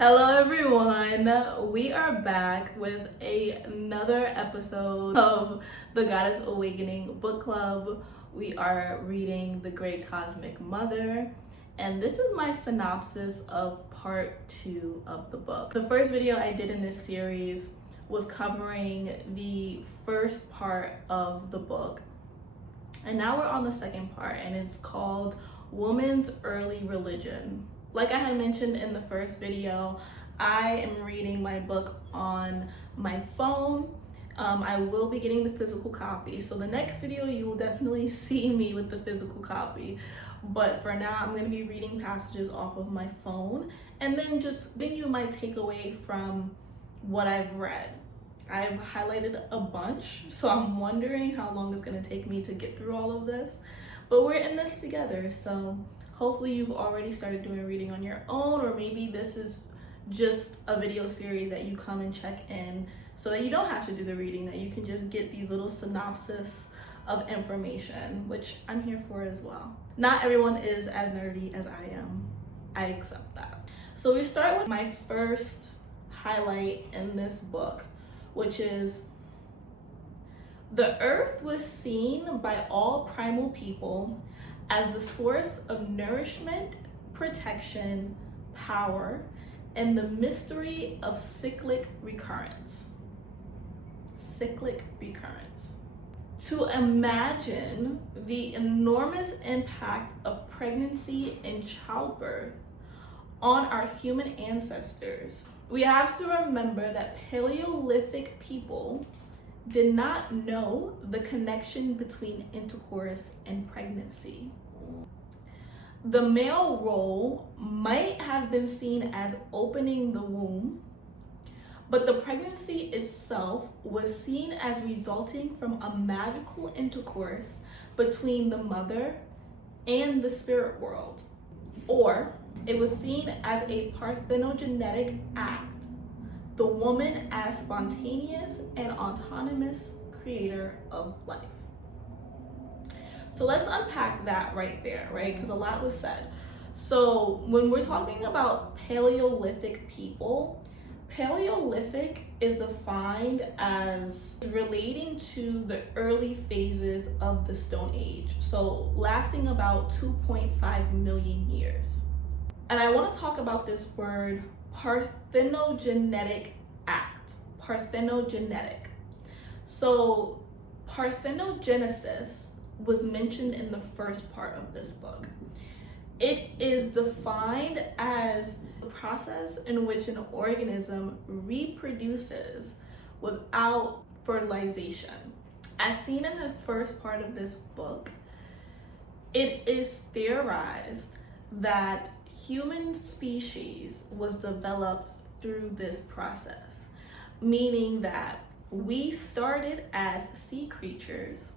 Hello everyone, we are back with another episode of the Goddess Awakening Book Club. We are reading The Great Cosmic Mother, and this is my synopsis of part 2 of the book. The first video I did in this series was covering the first part of the book, and now we're on the second part, and it's called Woman's Early Religion. Like I had mentioned in the first video, I am reading my book on my phone. I will be getting the physical copy. So the next video, you will definitely see me with the physical copy. But for now, I'm going to be reading passages off of my phone and then just giving you my takeaway from what I've read. I've highlighted a bunch, so I'm wondering how long it's going to take me to get through all of this. But we're in this together, so hopefully you've already started doing reading on your own, or maybe this is just a video series that you come and check in so that you don't have to do the reading, that you can just get these little synopsis of information, which I'm here for as well. Not everyone is as nerdy as I am. I accept that. So we start with my first highlight in this book, which is: the earth was seen by all primal people as the source of nourishment, protection, power, and the mystery of cyclic recurrence. Cyclic recurrence. To imagine the enormous impact of pregnancy and childbirth on our human ancestors, we have to remember that Paleolithic people did not know the connection between intercourse and pregnancy. The male role might have been seen as opening the womb, but the pregnancy itself was seen as resulting from a magical intercourse between the mother and the spirit world, or it was seen as a parthenogenetic act, the woman as spontaneous and autonomous creator of life. So let's unpack that right there, right? Because a lot was said. So when we're talking about Paleolithic people, Paleolithic is defined as relating to the early phases of the Stone Age, so lasting about 2.5 million years. And I want to talk about this word parthenogenetic act. Parthenogenetic. So parthenogenesis was mentioned in the first part of this book. It is defined as the process in which an organism reproduces without fertilization. As seen in the first part of this book, it is theorized that human species was developed through this process, meaning that we started as sea creatures,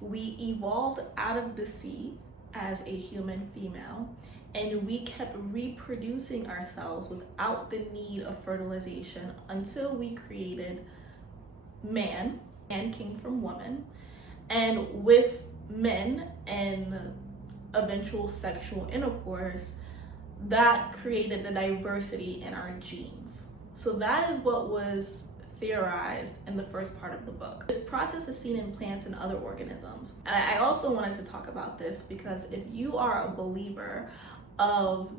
we evolved out of the sea as a human female, and we kept reproducing ourselves without the need of fertilization until we created man. Man came from woman, and with men and eventual sexual intercourse, that created the diversity in our genes. So that is what was theorized in the first part of the book. This process is seen in plants and other organisms. And I also wanted to talk about this because if you are a believer of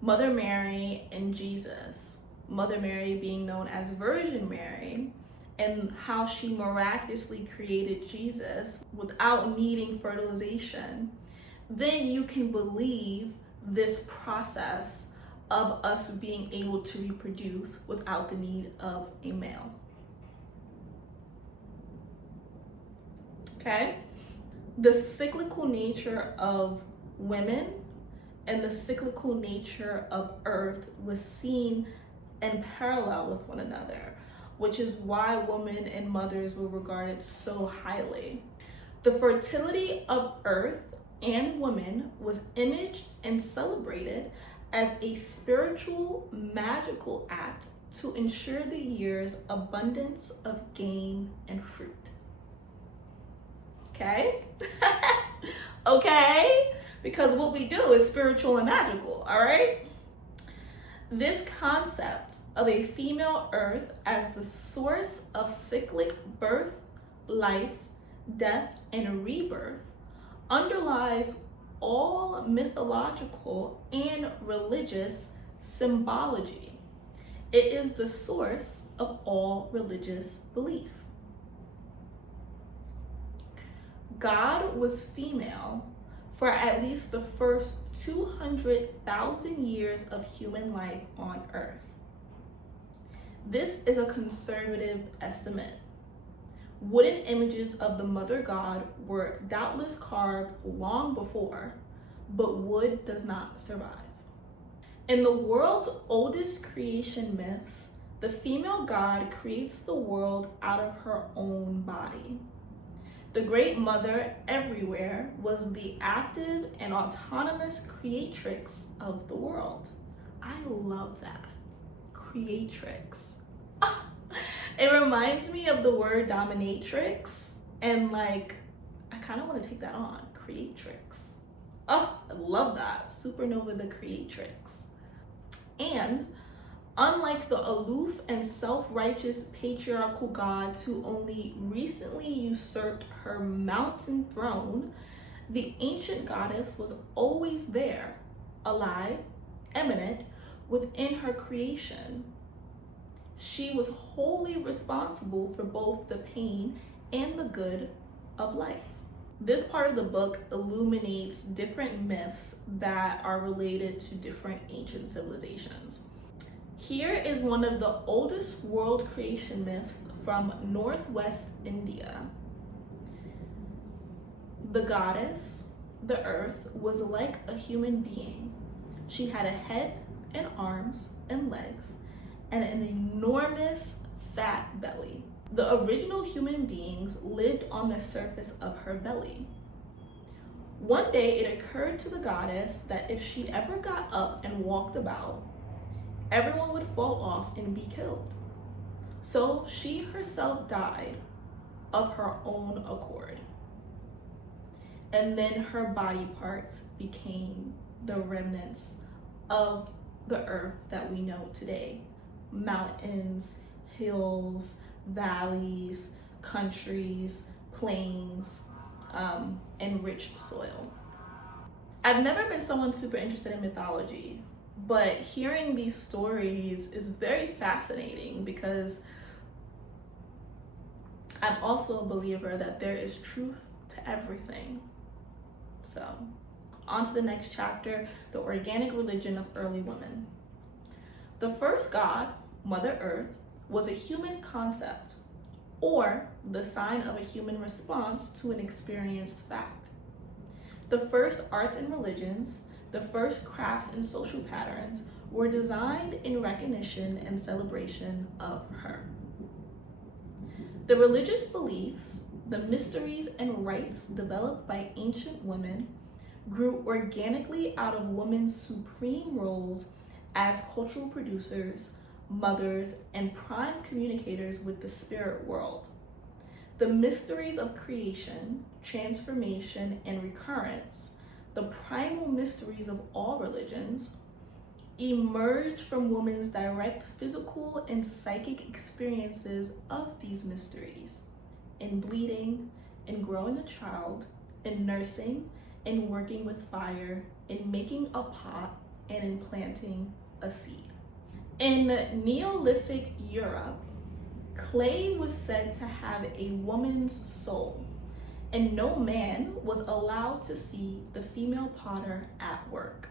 Mother Mary and Jesus, Mother Mary being known as Virgin Mary, and how she miraculously created Jesus without needing fertilization, then you can believe this process of us being able to reproduce without the need of a male. Okay? The cyclical nature of women and the cyclical nature of Earth was seen in parallel with one another, which is why women and mothers were regarded so highly. The fertility of Earth and women was imaged and celebrated as a spiritual, magical act to ensure the year's abundance of gain and fruit. Okay? Okay? Because what we do is spiritual and magical, all right? This concept of a female earth as the source of cyclic birth, life, death, and rebirth underlies all mythological and religious symbology. It is the source of all religious belief. God was female for at least the first 200,000 years of human life on Earth. This is a conservative estimate. Wooden images of the mother god were doubtless carved long before, but wood does not survive. In the world's oldest creation myths, the female god creates the world out of her own body. The Great Mother everywhere was the active and autonomous creatrix of the world. I love that. Creatrix. It reminds me of the word dominatrix, and I kind of want to take that on. Creatrix. Oh, I love that. Supernova the creatrix. And unlike the aloof and self-righteous patriarchal gods who only recently usurped her mountain throne, the ancient goddess was always there, alive, immanent, within her creation. She was wholly responsible for both the pain and the good of life. This part of the book illuminates different myths that are related to different ancient civilizations. Here is one of the oldest world creation myths from Northwest India. The goddess, the earth, was like a human being. She had a head and arms and legs and an enormous fat belly. The original human beings lived on the surface of her belly. One day it occurred to the goddess that if she ever got up and walked about, everyone would fall off and be killed. So she herself died of her own accord. And then her body parts became the remnants of the earth that we know today. Mountains, hills, valleys, countries, plains, and rich soil. I've never been someone super interested in mythology, but hearing these stories is very fascinating because I'm also a believer that there is truth to everything. So, on to the next chapter, the organic religion of early women. The first god, Mother Earth, was a human concept, or the sign of a human response to an experienced fact. The first arts and religions, the first crafts and social patterns were designed in recognition and celebration of her. The religious beliefs, the mysteries and rites developed by ancient women grew organically out of women's supreme roles as cultural producers, mothers, and prime communicators with the spirit world. The mysteries of creation, transformation, and recurrence, the primal mysteries of all religions, emerged from women's direct physical and psychic experiences of these mysteries, in bleeding, in growing a child, in nursing, in working with fire, in making a pot, and in planting a seed. In Neolithic Europe, clay was said to have a woman's soul, and no man was allowed to see the female potter at work.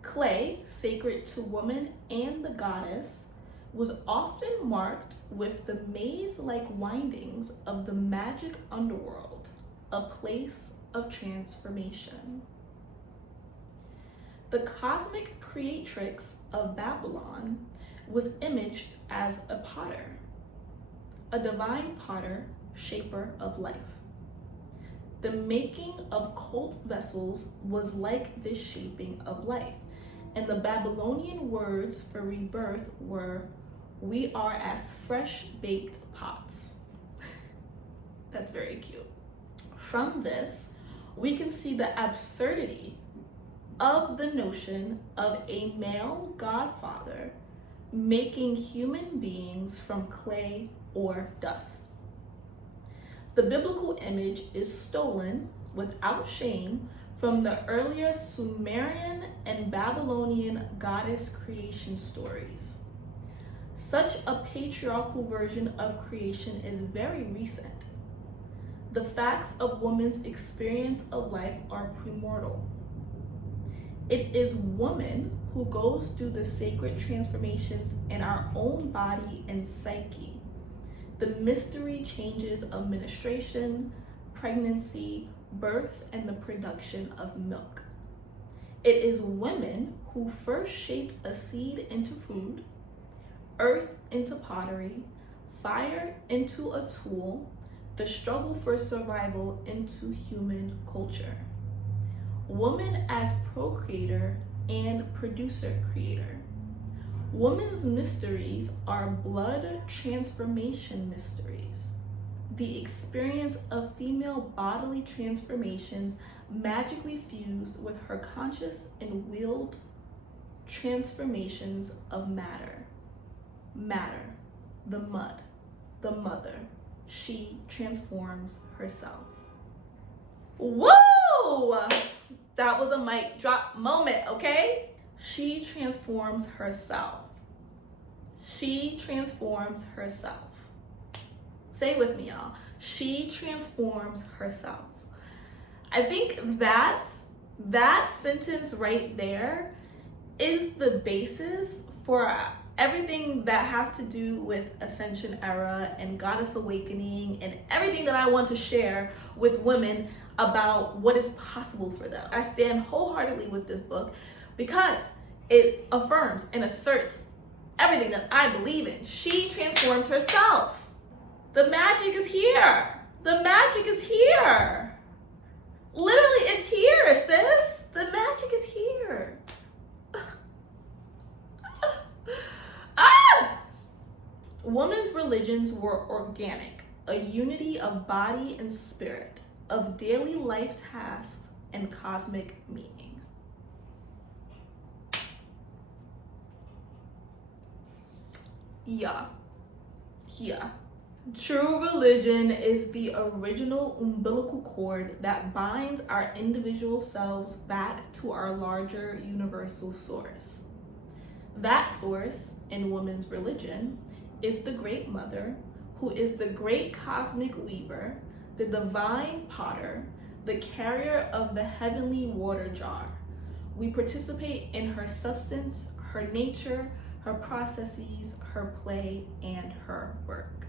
Clay, sacred to woman and the goddess, was often marked with the maze-like windings of the magic underworld, a place of transformation. The cosmic creatrix of Babylon was imaged as a potter, a divine potter, shaper of life. The making of cult vessels was like this shaping of life, and the Babylonian words for rebirth were, "We are as fresh-baked pots." That's very cute. From this, we can see the absurdity of the notion of a male godfather making human beings from clay or dust. The biblical image is stolen without shame from the earlier Sumerian and Babylonian goddess creation stories. Such a patriarchal version of creation is very recent. The facts of woman's experience of life are primordial. It is woman who goes through the sacred transformations in our own body and psyche, the mystery changes of menstruation, pregnancy, birth, and the production of milk. It is women who first shaped a seed into food, earth into pottery, fire into a tool, the struggle for survival into human culture. Woman as procreator and producer creator. Woman's mysteries are blood transformation mysteries. The experience of female bodily transformations magically fused with her conscious and willed transformations of matter. Matter, the mud, the mother. She transforms herself. Whoa! That was a mic drop moment, okay? She transforms herself. She transforms herself. Say it with me, y'all. She transforms herself. I think that sentence right there is the basis for everything that has to do with Ascension era and Goddess Awakening and everything that I want to share with women about what is possible for them. I stand wholeheartedly with this book because it affirms and asserts everything that I believe in. She transforms herself. The magic is here. The magic is here. Literally, it's here, sis. The magic is here. Women's religions were organic, a unity of body and spirit, of daily life tasks and cosmic meaning. Yeah. True religion is the original umbilical cord that binds our individual selves back to our larger universal source. That source in women's religion is the Great Mother, who is the great cosmic weaver, the divine potter, the carrier of the heavenly water jar. We participate in her substance, her nature, her processes, her play, and her work.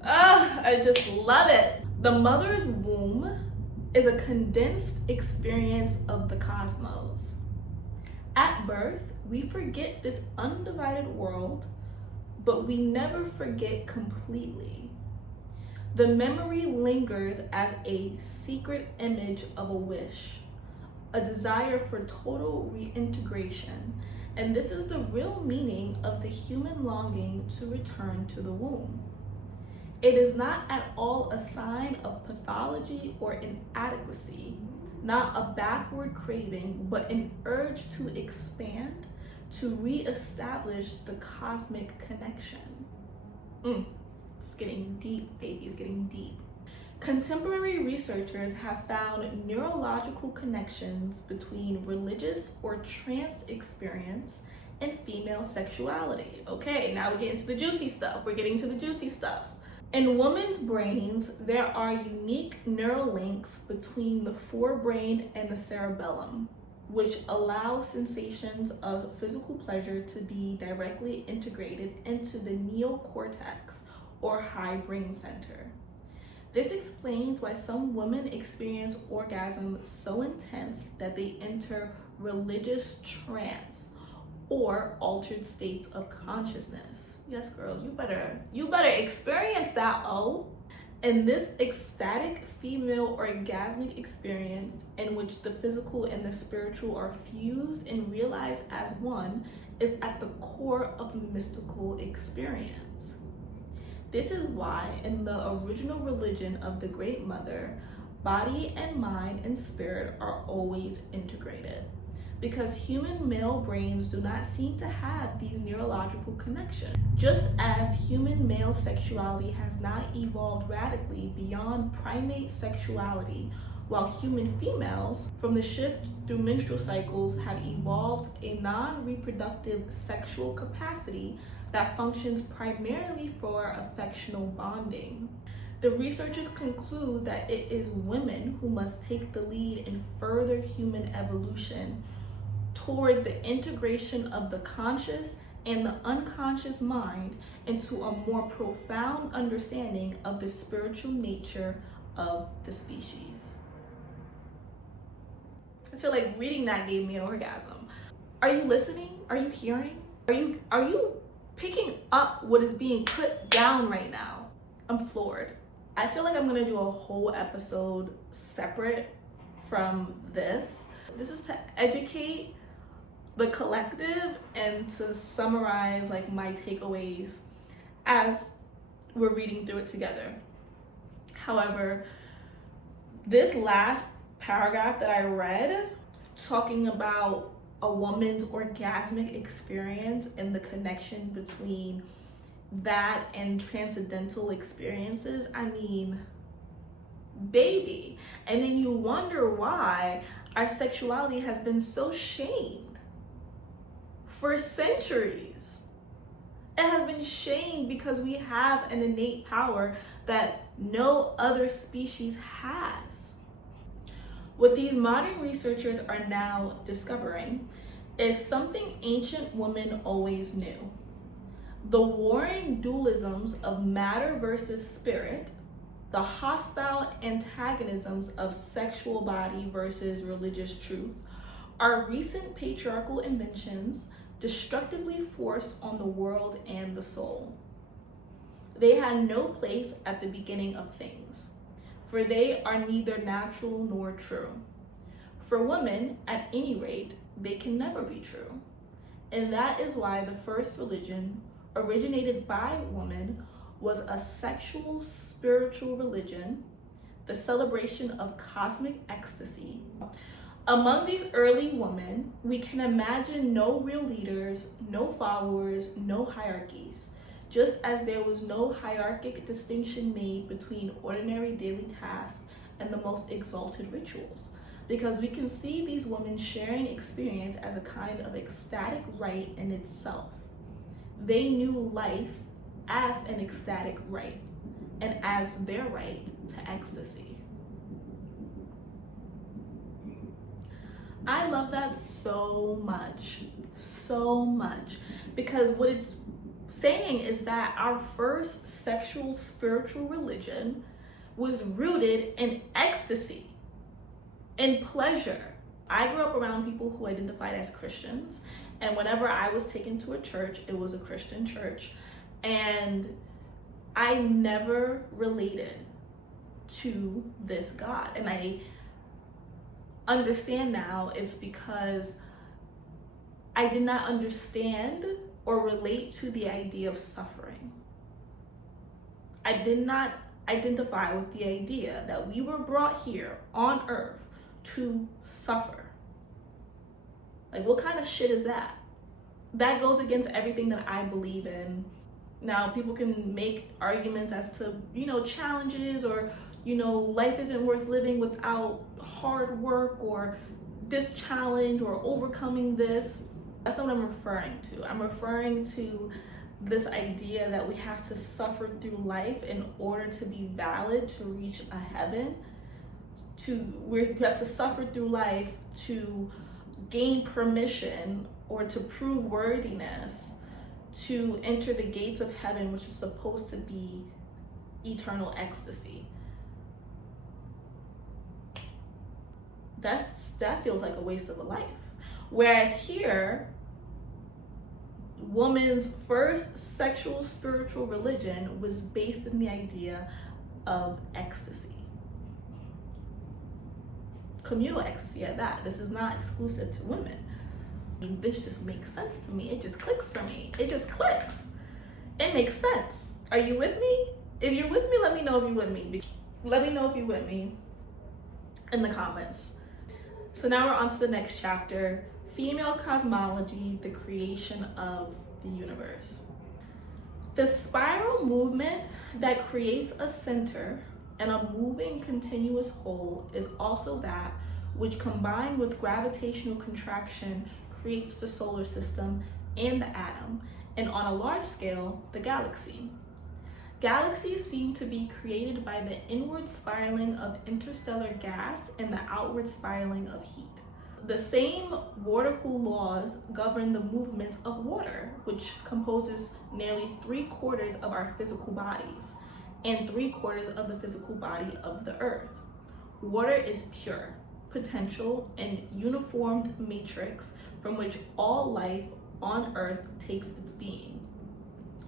I just love it. The mother's womb is a condensed experience of the cosmos. At birth, we forget this undivided world, but we never forget completely. The memory lingers as a secret image of a wish, a desire for total reintegration, and this is the real meaning of the human longing to return to the womb. It is not at all a sign of pathology or inadequacy, not a backward craving, but an urge to expand, to reestablish the cosmic connection. It's getting deep, baby, it's getting deep. Contemporary researchers have found neurological connections between religious or trance experience and female sexuality. Okay, now we get into the juicy stuff. We're getting to the juicy stuff. In women's brains, there are unique neural links between the forebrain and the cerebellum, which allows sensations of physical pleasure to be directly integrated into the neocortex, or high brain center. This explains why some women experience orgasm so intense that they enter religious trance or altered states of consciousness. Yes, girls, you better experience that, And this ecstatic female orgasmic experience in which the physical and the spiritual are fused and realized as one is at the core of mystical experience. This is why in the original religion of the Great Mother, body and mind and spirit are always integrated, because human male brains do not seem to have these neurological connections. Just as human male sexuality has not evolved radically beyond primate sexuality, while human females, from the shift through menstrual cycles, have evolved a non-reproductive sexual capacity that functions primarily for affectional bonding. The researchers conclude that it is women who must take the lead in further human evolution toward the integration of the conscious and the unconscious mind into a more profound understanding of the spiritual nature of the species. I feel like reading that gave me an orgasm. Are you listening? Are you hearing? Are you picking up what is being put down right now? I'm floored. I feel like I'm gonna do a whole episode separate from this. This is to educate the collective and to summarize like my takeaways as we're reading through it together. However, this last paragraph that I read, talking about a woman's orgasmic experience and the connection between that and transcendental experiences, I mean, baby. And then you wonder why our sexuality has been so shamed for centuries. It has been shamed because we have an innate power that no other species has. What these modern researchers are now discovering is something ancient women always knew. The warring dualisms of matter versus spirit, the hostile antagonisms of sexual body versus religious truth, are recent patriarchal inventions destructively forced on the world and the soul. They had no place at the beginning of things, for they are neither natural nor true. For women, at any rate, they can never be true. And that is why the first religion, originated by women, was a sexual spiritual religion, the celebration of cosmic ecstasy. Among these early women, we can imagine no real leaders, no followers, no hierarchies, just as there was no hierarchic distinction made between ordinary daily tasks and the most exalted rituals, because we can see these women sharing experience as a kind of ecstatic rite in itself. They knew life as an ecstatic rite and as their right to ecstasy. I love that so much, because what it's saying is that our first sexual spiritual religion was rooted in ecstasy, in pleasure. I grew up around people who identified as Christians, and whenever I was taken to a church, it was a Christian church, and I never related to this God. And I understand now it's because I did not understand or relate to the idea of suffering. I did not identify with the idea that we were brought here on earth to suffer. Like, what kind of shit is that? That goes against everything that I believe in. Now, people can make arguments as to, challenges, or, life isn't worth living without hard work, or this challenge, or overcoming this. That's not what I'm referring to. I'm referring to this idea that we have to suffer through life in order to be valid, to reach a heaven. We have to suffer through life to gain permission or to prove worthiness to enter the gates of heaven, which is supposed to be eternal ecstasy. That feels like a waste of a life. Whereas here, woman's first sexual spiritual religion was based in the idea of ecstasy. Communal ecstasy at that. This is not exclusive to women. This just makes sense to me. It just clicks for me. It just clicks. It makes sense. Are you with me? If you're with me, let me know if you're with me. Let me know if you're with me. in the comments. So now we're on to the next chapter, female cosmology, the creation of the universe. The spiral movement that creates a center and a moving continuous whole is also that which, combined with gravitational contraction, creates the solar system and the atom, and on a large scale, the galaxy. Galaxies seem to be created by the inward spiraling of interstellar gas and the outward spiraling of heat. The same vortical laws govern the movements of water, which composes nearly 3/4 of our physical bodies and 3/4 of the physical body of the earth. Water is pure, potential, and uniformed matrix from which all life on earth takes its being.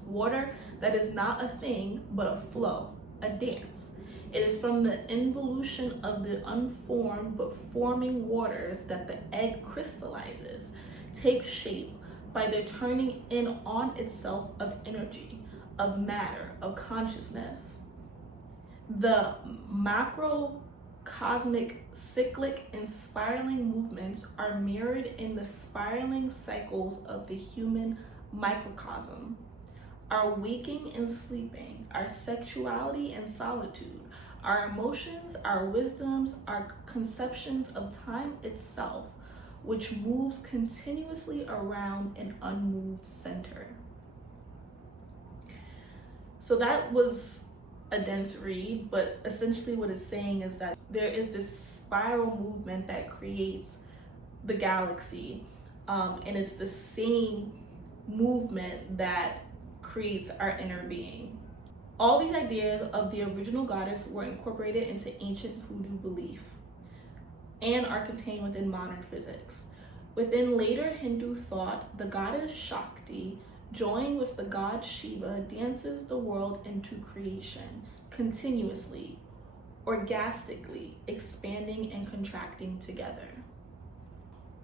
Water that is not a thing, but a flow, a dance. It is from the involution of the unformed but forming waters that the egg crystallizes, takes shape by the turning in on itself of energy, of matter, of consciousness. The macrocosmic, cyclic, and spiraling movements are mirrored in the spiraling cycles of the human microcosm. Our waking and sleeping, our sexuality and solitude, our emotions, our wisdoms, our conceptions of time itself, which moves continuously around an unmoved center. So that was a dense read, but essentially what it's saying is that there is this spiral movement that creates the galaxy, and it's the same movement that creates our inner being. All these ideas of the original goddess were incorporated into ancient Hindu belief and are contained within modern physics. Within later Hindu thought, the goddess Shakti, joined with the god Shiva, dances the world into creation continuously, orgastically, expanding and contracting together.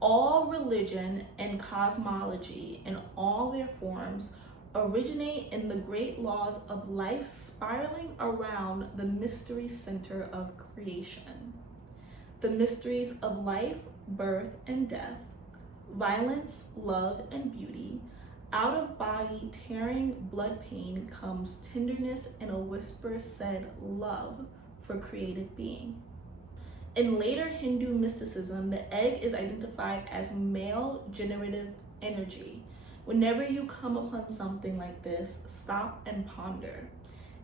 All religion and cosmology in all their forms originate in the great laws of life spiraling around the mystery center of creation. The mysteries of life, birth, and death, violence, love, and beauty. Out of body, tearing blood pain comes tenderness and a whisper said love for created being. In later Hindu mysticism, the egg is identified as male generative energy. Whenever you come upon something like this, stop and ponder.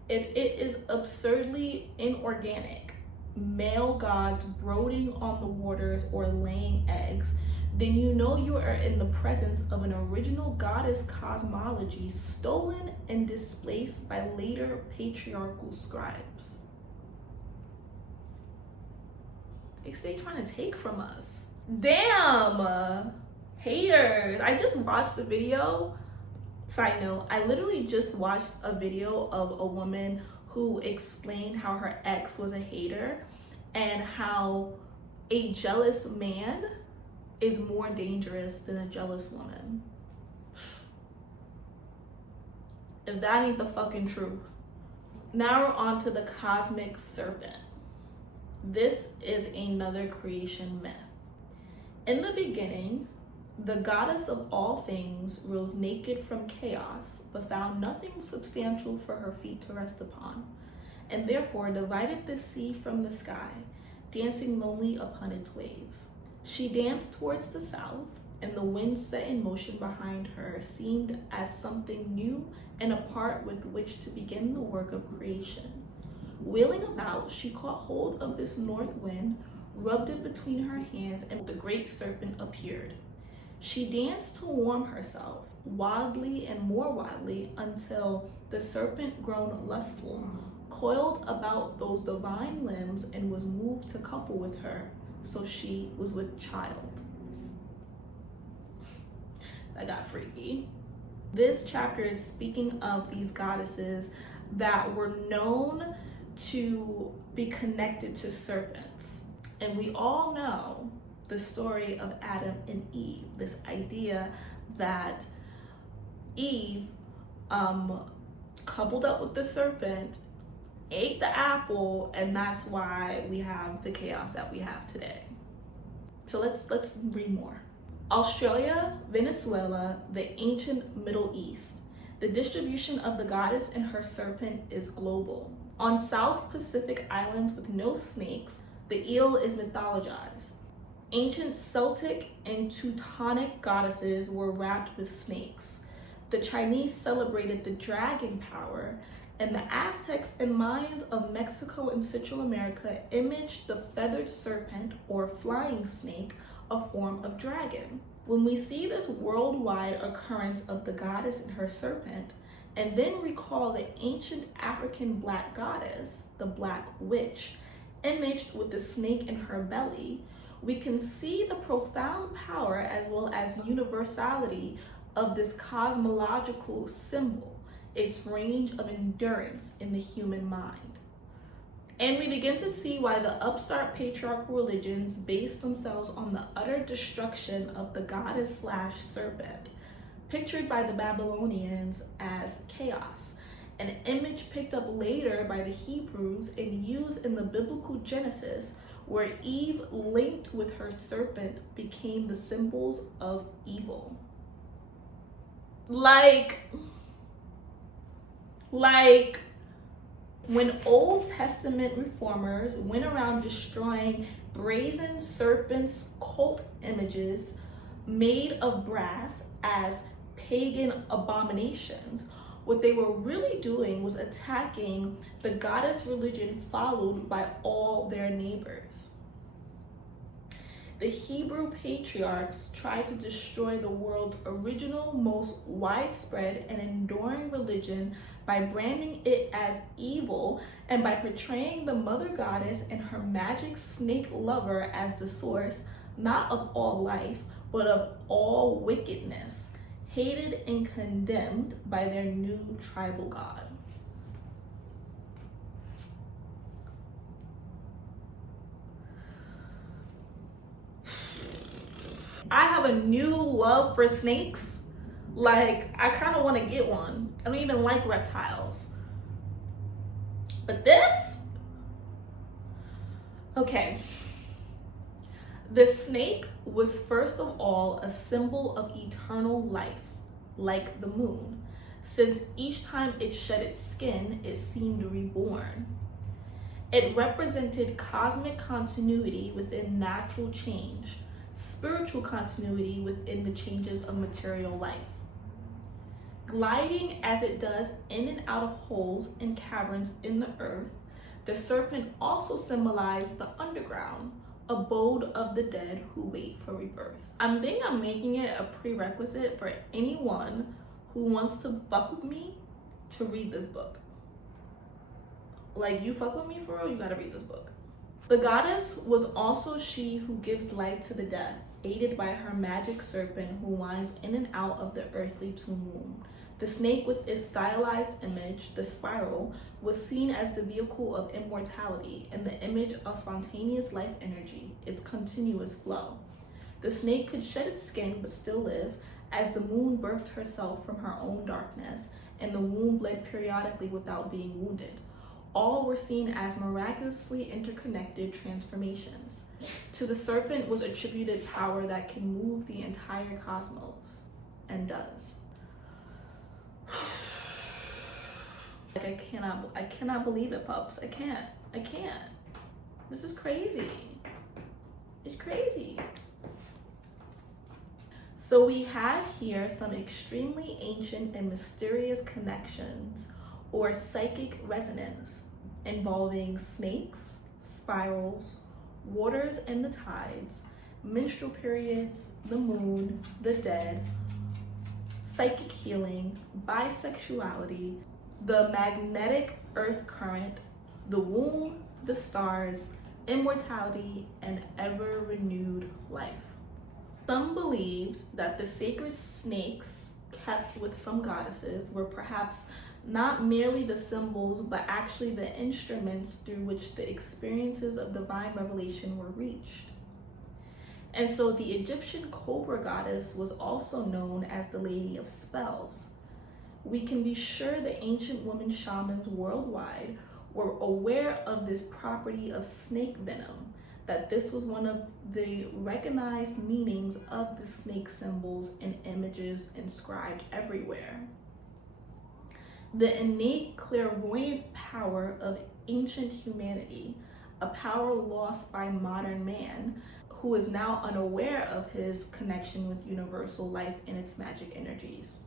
If it is absurdly inorganic, male gods brooding on the waters or laying eggs, then you know you are in the presence of an original goddess cosmology stolen and displaced by later patriarchal scribes. They stay trying to take from us. Damn! Haters. I just watched a video. Side note, I literally just watched a video of a woman who explained how her ex was a hater and how a jealous man is more dangerous than a jealous woman. If that ain't the fucking truth. Now we're on to the cosmic serpent. This is another creation myth. In the beginning, the goddess of all things rose naked from chaos, but found nothing substantial for her feet to rest upon, and therefore divided the sea from the sky, dancing lonely upon its waves. She danced towards the south, and the wind set in motion behind her seemed as something new and a part with which to begin the work of creation. Wheeling about, she caught hold of this north wind, rubbed it between her hands, and the great serpent appeared. She danced to warm herself, wildly and more wildly, until the serpent, grown lustful, coiled about those divine limbs and was moved to couple with her, so she was with child. That got freaky. This chapter is speaking of these goddesses that were known to be connected to serpents. And we all know the story of Adam and Eve, this idea that Eve coupled up with the serpent ate the apple, and that's why we have the chaos that we have today. So let's read more. Australia, Venezuela, the ancient Middle East. The distribution of the goddess and her serpent is global. On South Pacific islands with no snakes, the eel is mythologized. Ancient Celtic and Teutonic goddesses were wrapped with snakes. The Chinese celebrated the dragon power, and the Aztecs and Mayans of Mexico and Central America imaged the feathered serpent or flying snake, a form of dragon. When we see this worldwide occurrence of the goddess and her serpent, and then recall the ancient African black goddess, the black witch, imaged with the snake in her belly, we can see the profound power as well as universality of this cosmological symbol, its range of endurance in the human mind. And we begin to see why the upstart patriarchal religions base themselves on the utter destruction of the goddess/serpent, pictured by the Babylonians as chaos, an image picked up later by the Hebrews and used in the biblical Genesis, where Eve, linked with her serpent, became the symbols of evil. Like when Old Testament reformers went around destroying brazen serpents' cult images made of brass as pagan abominations, what they were really doing was attacking the goddess religion followed by all their neighbors. The Hebrew patriarchs tried to destroy the world's original, most widespread and enduring religion by branding it as evil and by portraying the mother goddess and her magic snake lover as the source, not of all life, but of all wickedness, hated and condemned by their new tribal god. I have a new love for snakes. Like, I kind of want to get one. I don't even like reptiles. But this? Okay. The snake was first of all a symbol of eternal life, like the moon, since each time it shed its skin, it seemed reborn. It represented cosmic continuity within natural change, spiritual continuity within the changes of material life. Gliding as it does in and out of holes and caverns in the earth, the serpent also symbolized the underground, abode of the dead who wait for rebirth. I'm making it a prerequisite for anyone who wants to fuck with me to read this book. Like, you fuck with me for real, you gotta read this book. The goddess was also she who gives life to the dead, aided by her magic serpent who winds in and out of the earthly tomb womb. The snake with its stylized image, the spiral, was seen as the vehicle of immortality and the image of spontaneous life energy, its continuous flow. The snake could shed its skin but still live, as the moon birthed herself from her own darkness, and the womb bled periodically without being wounded. All were seen as miraculously interconnected transformations. To the serpent was attributed power that can move the entire cosmos, and does. Like, I cannot believe it, pups. I can't. This is crazy. It's crazy. So we have here some extremely ancient and mysterious connections or psychic resonance involving snakes, spirals, waters and the tides, menstrual periods, the moon, the dead, psychic healing, bisexuality, the magnetic earth current, the womb, the stars, immortality, and ever-renewed life. Some believed that the sacred snakes kept with some goddesses were perhaps not merely the symbols, but actually the instruments through which the experiences of divine revelation were reached. And so the Egyptian cobra goddess was also known as the Lady of Spells. We can be sure the ancient women shamans worldwide were aware of this property of snake venom, that this was one of the recognized meanings of the snake symbols and images inscribed everywhere. The innate clairvoyant power of ancient humanity, a power lost by modern man, who is now unaware of his connection with universal life and its magic energies.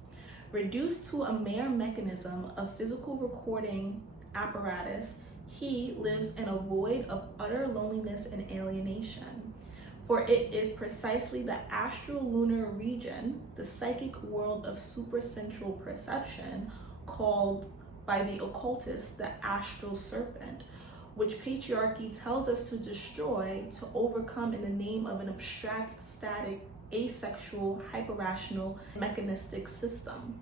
Reduced to a mere mechanism of physical recording apparatus, he lives in a void of utter loneliness and alienation. For it is precisely the astral-lunar region, the psychic world of supercentral perception, called by the occultists the astral serpent, which patriarchy tells us to destroy, to overcome in the name of an abstract, static, asexual, hyperrational, mechanistic system.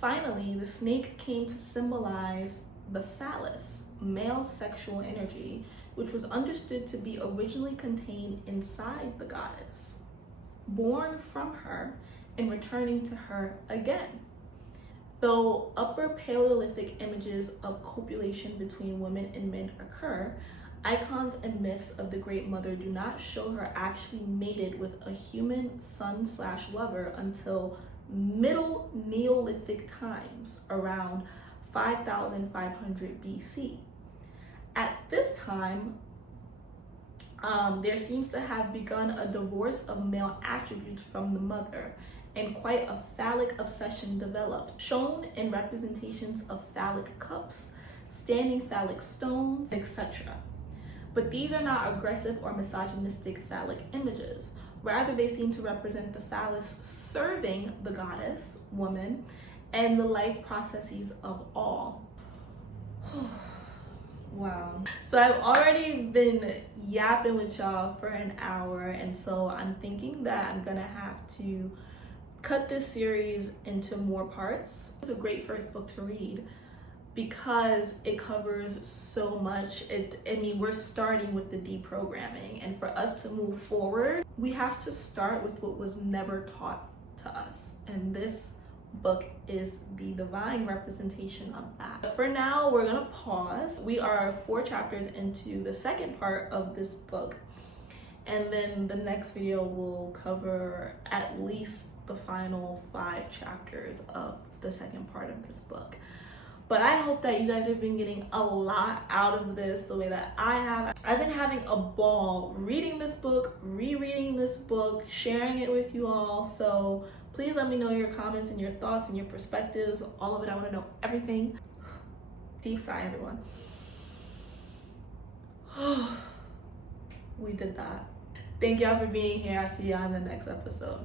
Finally, the snake came to symbolize the phallus, male sexual energy, which was understood to be originally contained inside the goddess, born from her and returning to her again. Though upper Paleolithic images of copulation between women and men occur, icons and myths of the Great Mother do not show her actually mated with a human son/lover until Middle Neolithic times, around 5,500 BC. At this time, there seems to have begun a divorce of male attributes from the mother, and quite a phallic obsession developed, shown in representations of phallic cups, standing phallic stones, etc. But these are not aggressive or misogynistic phallic images. Rather, they seem to represent the phallus serving the goddess, woman, and the life processes of all. Wow. So I've already been yapping with y'all for an hour, and so I'm thinking that I'm gonna have to cut this series into more parts. It's a great first book to read because it covers so much. We're starting with the deprogramming, and for us to move forward, we have to start with what was never taught to us. And this book is the divine representation of that. But for now, we're gonna pause. We are 4 chapters into the second part of this book, and then the next video will cover at least the final 5 chapters of the second part of this book. But I hope that you guys have been getting a lot out of this the way that I have. I've been having a ball reading this book, rereading this book, sharing it with you all. So please let me know your comments and your thoughts and your perspectives. All of it, I want to know everything. Deep sigh, everyone. We did that. Thank y'all for being here. I'll see y'all in the next episode.